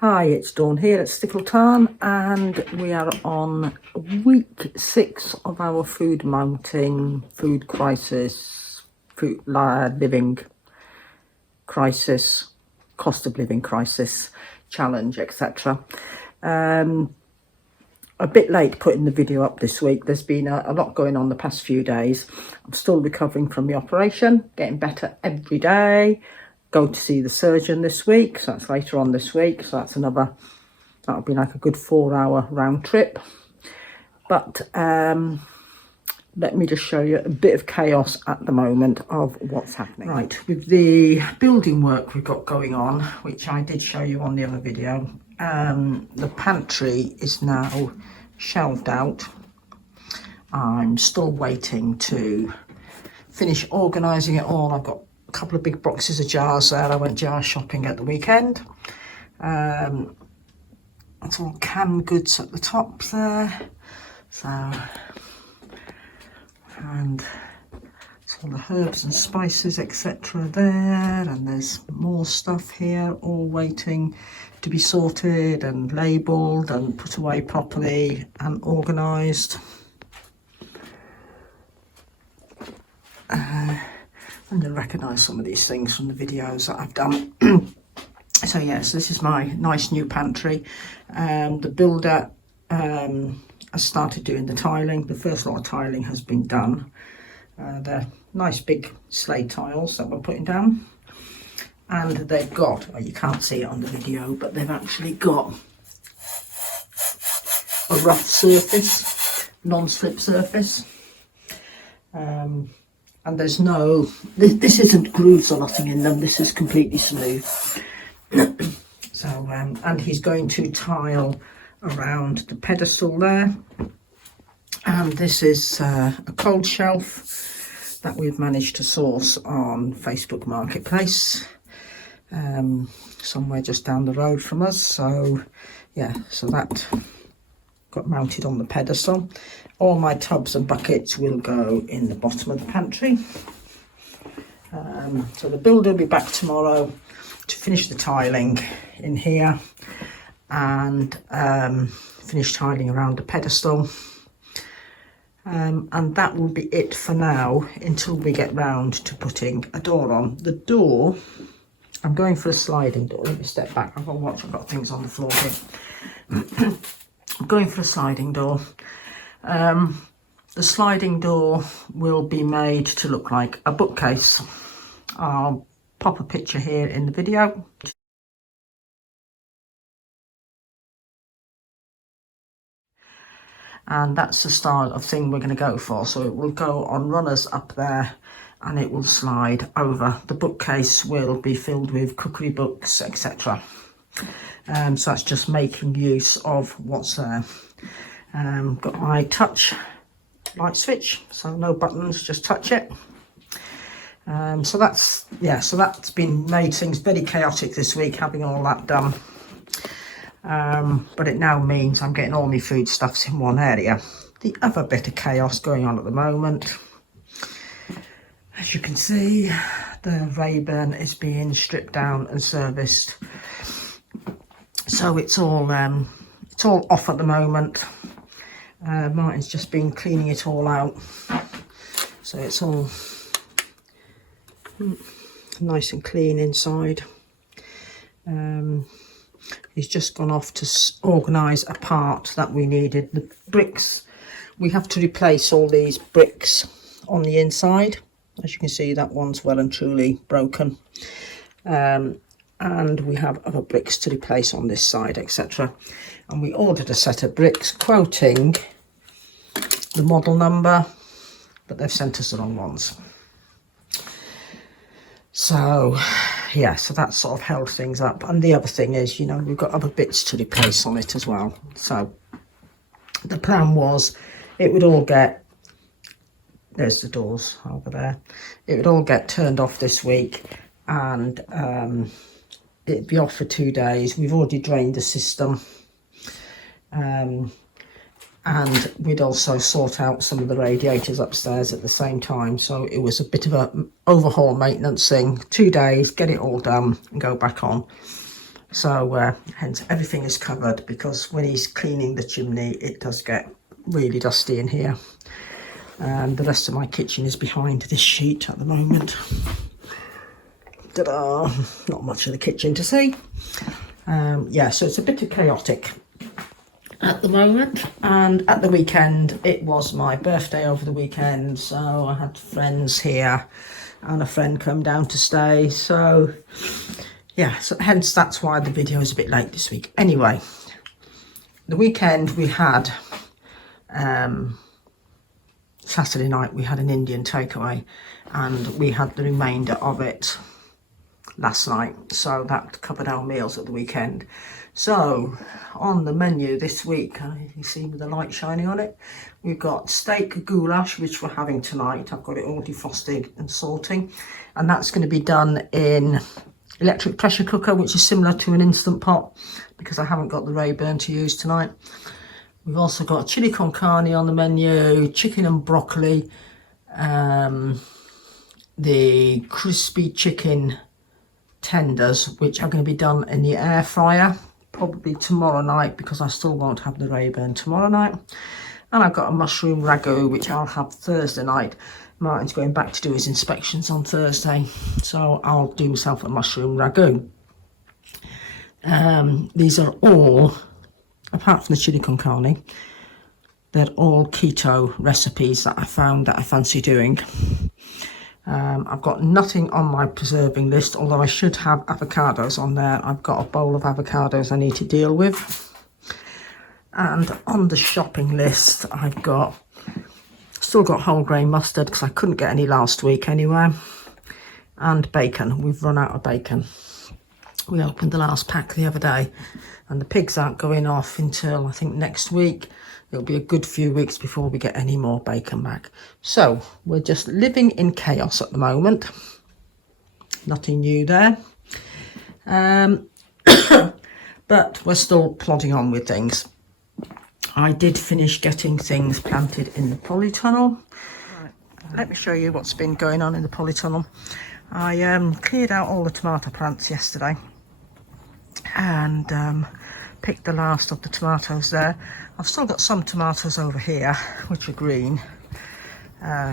Hi, it's Dawn here at Stickle Tarn, and we are on week 6 of our food mounting, food crisis, food living crisis, cost of living crisis challenge, etc. A bit late putting the video up this week. There's been a lot going on the past few days. I'm still recovering from the operation, getting better every day. Go to see the surgeon this week, so that's later on this week, so that's another, that'll be like a good 4-hour round trip. But let me just show you a bit of chaos at the moment of what's happening. Right, with the building work we've got going on, which I did show you on the other video, the pantry is now shelved out. I'm still waiting to finish organising it all. I've got a couple of big boxes of jars there. I went jar shopping at the weekend. It's all canned goods at the top there. So, and it's all the herbs and spices, etc. there. And there's more stuff here, all waiting to be sorted and labelled and put away properly and organised. And you'll recognise some of these things from the videos that I've done. So yes, this is my nice new pantry. The builder has started doing the tiling. The first lot of tiling has been done. They're nice big slate tiles that we're putting down. And they've got, well, you can't see it on the video, but they've actually got a rough surface, non-slip surface. And there's no, this isn't grooves or nothing in them, this is completely smooth. So, and he's going to tile around the pedestal there. And this is a cold shelf that we've managed to source on Facebook Marketplace, somewhere just down the road from us. So, yeah, so that got mounted on the pedestal. All my tubs and buckets will go in the bottom of the pantry. So the builder will be back tomorrow to finish the tiling in here and finish tiling around the pedestal. And that will be it for now until we get round to putting a door on. The door, I'm going for a sliding door. Let me step back. I've got to watch, I've got things on the floor here. I'm going for a sliding door. The sliding door will be made to look like a bookcase. I'll pop a picture here in the video. And that's the style of thing we're going to go for. So it will go on runners up there and it will slide over. The bookcase will be filled with cookery books, etc. So that's just making use of what's there. Got my touch light switch, so no buttons, just touch it. So that's, yeah, so that's been made things very chaotic this week, having all that done. But it now means I'm getting all my foodstuffs in one area. The other bit of chaos going on at the moment, as you can see, the Rayburn is being stripped down and serviced. So it's all off at the moment. Martin's just been cleaning it all out, so it's all nice and clean inside. He's just gone off to organise a part that we needed. The bricks, we have to replace all these bricks on the inside. As you can see, that one's well and truly broken. And we have other bricks to replace on this side, etc. And we ordered a set of bricks quoting the model number, but they've sent us the wrong ones. So yeah, so that sort of held things up. And the other thing is, you know, we've got other bits to replace on it as well. So the plan was it would all get there's the doors over there. It would all get turned off this week, and it'd be off for 2 days. We've already drained the system, and we'd also sort out some of the radiators upstairs at the same time. So it was a bit of a overhaul maintenance thing. 2 days, get it all done and go back on. So hence everything is covered, because when he's cleaning the chimney it does get really dusty in here. And the rest of my kitchen is behind this sheet at the moment. Ta-da! Not much of the kitchen to see. Yeah, so it's a bit chaotic at the moment. And at the weekend, it was my birthday over the weekend, so I had friends here and a friend come down to stay. So yeah, so hence that's why the video is a bit late this week. Anyway, the weekend we had Saturday night we had an Indian takeaway, and we had the remainder of it last night, so that covered our meals at the weekend. So on the menu this week, you see with the light shining on it, we've got steak goulash, which we're having tonight. I've got it all defrosted and salting, and that's going to be done in electric pressure cooker, which is similar to an Instant Pot, because I haven't got the Rayburn to use tonight. We've also got chili con carne on the menu, chicken and broccoli, the crispy chicken tenders, which are going to be done in the air fryer probably tomorrow night, because I still won't have the Rayburn tomorrow night. And I've got a mushroom ragu, which I'll have Thursday night. Martin's going back to do his inspections on Thursday, so I'll do myself a mushroom ragu. These are all, apart from the chili con carne, they're all keto recipes that I found that I fancy doing. I've got nothing on my preserving list, although I should have avocados on there. I've got a bowl of avocados I need to deal with. And on the shopping list, I've still got whole grain mustard, because I couldn't get any last week anywhere. And bacon. We've run out of bacon. We opened the last pack the other day, and the pigs aren't going off until I think next week. It'll be a good few weeks before we get any more bacon back. So we're just living in chaos at the moment. Nothing new there. But we're still plodding on with things. I did finish getting things planted in the polytunnel. Right, let me show you what's been going on in the polytunnel. I cleared out all the tomato plants yesterday, and picked the last of the tomatoes there. I've still got some tomatoes over here which are green,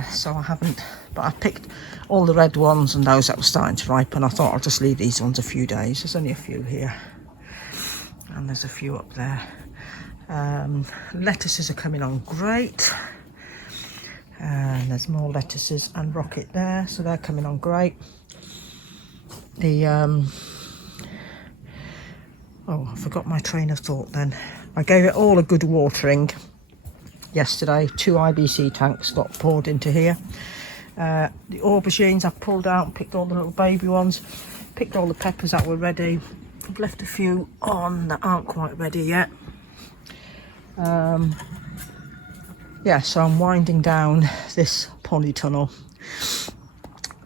so I haven't, but I picked all the red ones and those that were starting to ripen. I thought I'll just leave these ones a few days. There's only a few here, and there's a few up there. Lettuces are coming on great, and there's more lettuces and rocket there, so they're coming on great. The oh, I forgot my train of thought then. I gave it all a good watering yesterday. 2 IBC tanks got poured into here. The aubergines I've pulled out and picked all the little baby ones. Picked all the peppers that were ready. I've left a few on that aren't quite ready yet. Yeah, so I'm winding down this polytunnel.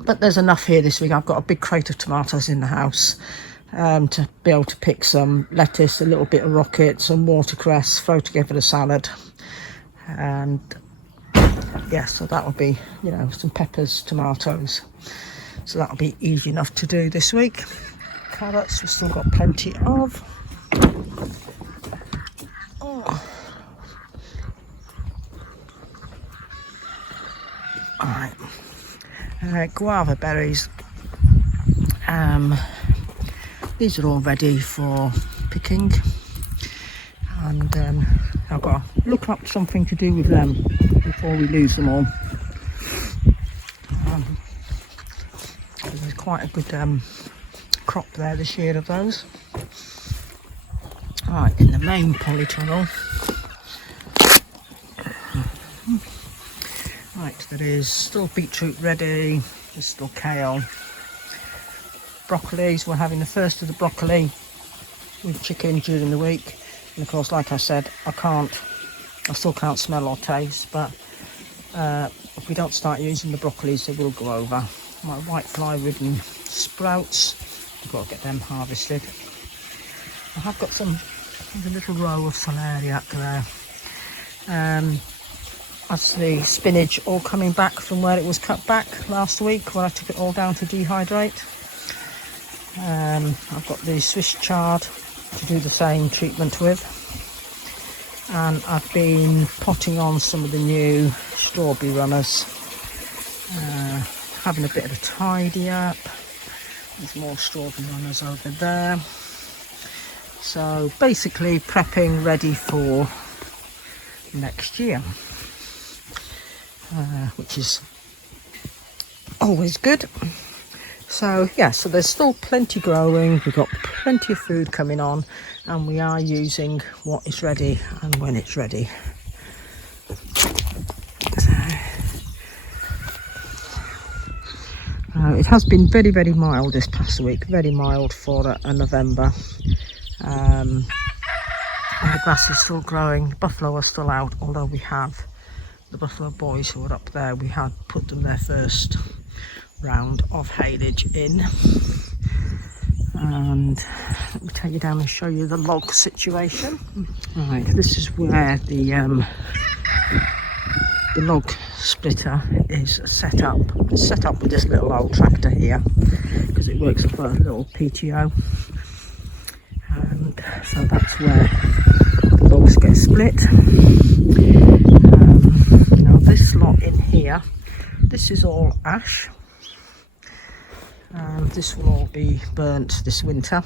But there's enough here this week. I've got a big crate of tomatoes in the house. To be able to pick some lettuce, a little bit of rocket, some watercress, throw together a salad, and yeah, so that'll be, you know, some peppers, tomatoes, so that'll be easy enough to do this week. Carrots we've still got plenty of. Oh. All right, guava berries. These are all ready for picking, and I've got to look up something to do with them before we lose them all. There's quite a good crop there this year of those. Right, in the main polytunnel. Right, there is still beetroot ready, there's still kale. Broccolis, we're having the first of the broccoli with chicken during the week, and of course, like I said, I still can't smell or taste, but I've we don't start using the broccolis, they will go over. My white fly ridden sprouts, I've got to get them harvested. I have got there's a little row of celeriac there. That's the spinach all coming back from where it was cut back last week when I took it all down to dehydrate. I've got the Swiss chard to do the same treatment with, and I've been potting on some of the new strawberry runners, having a bit of a tidy up. There's more strawberry runners over there. So basically prepping ready for next year, which is always good. So yeah, so there's still plenty growing, we've got plenty of food coming on, and we are using what is ready and when it's ready. It has been very, very mild this past week, very mild for a November. And the grass is still growing, the buffalo are still out, although we have the buffalo boys who are up there, we had put them their first round of haylage in. And let me take you down and show you the log situation. Right, this is where the log splitter is set up. It's set up with this little old tractor here because it works off a little PTO, and so that's where the logs get split. Now this lot in here, this is all ash, and this will all be burnt this winter.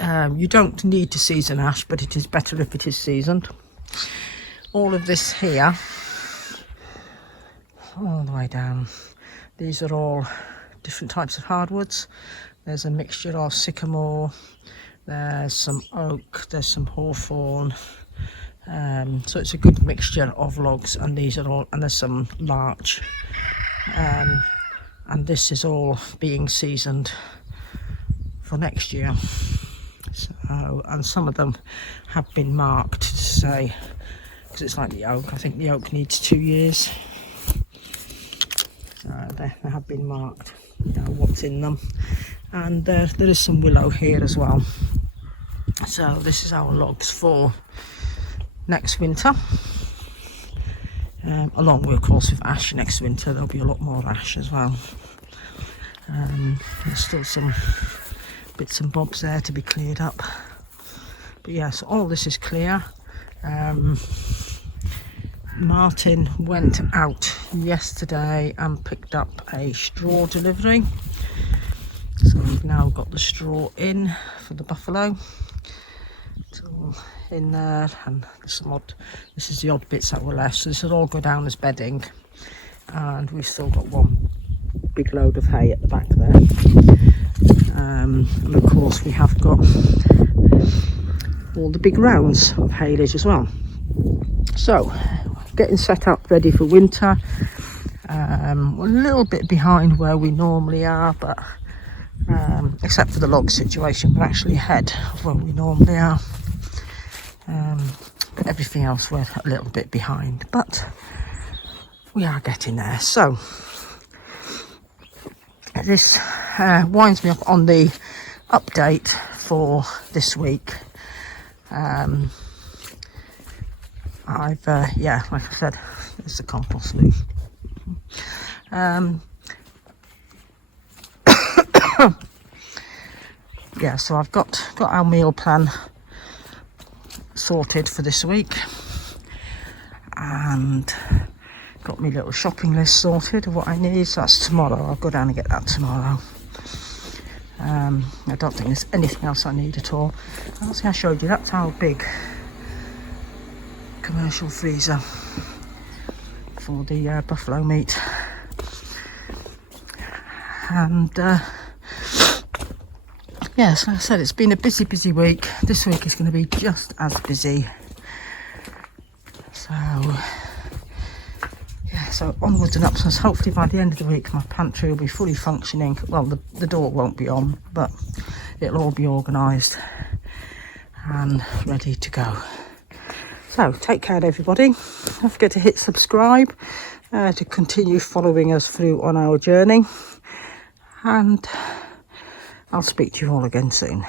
You don't need to season ash, but it is better if it is seasoned. All of this here, all the way down, these are all different types of hardwoods. There's a mixture of sycamore, there's some oak, there's some hawthorn, so it's a good mixture of logs, and these are all, and there's some larch, and this is all being seasoned for next year. So, and some of them have been marked to say, because it's like the oak, I think the oak needs 2 years. They have been marked, you know, what's in them. And there is some willow here as well. So this is our logs for next winter. Along with, of course, with ash next winter, there'll be a lot more ash as well. There's still some bits and bobs there to be cleared up. But yeah, so all this is clear. Martin went out yesterday and picked up a straw delivery, so we've now got the straw in for the buffalo. It's all in there, and there's some odd, this is the odd bits that were left, so this will all go down as bedding, and we've still got one big load of hay at the back there. And of course we have got all the big rounds of haylage as well. So getting set up ready for winter. We're a little bit behind where we normally are, but except for the log situation, we're actually ahead of where we normally are. But everything else we're a little bit behind, but we are getting there. So this winds me up on the update for this week. Yeah, like I said, there's the compost loop. Yeah, so I've got our meal plan sorted for this week, and got my little shopping list sorted of what I need. So that's tomorrow. I'll go down and get that tomorrow. I don't think there's anything else I need at all. I think I showed you that's our big commercial freezer for the buffalo meat. And yes, like I said, it's been a busy week. This week is going to be just as busy. So yeah, so onwards and upwards. Hopefully by the end of the week my pantry will be fully functioning. Well, the door won't be on, but it'll all be organised and ready to go. So take care, everybody. Don't forget to hit subscribe to continue following us through on our journey. And I'll speak to you all again soon.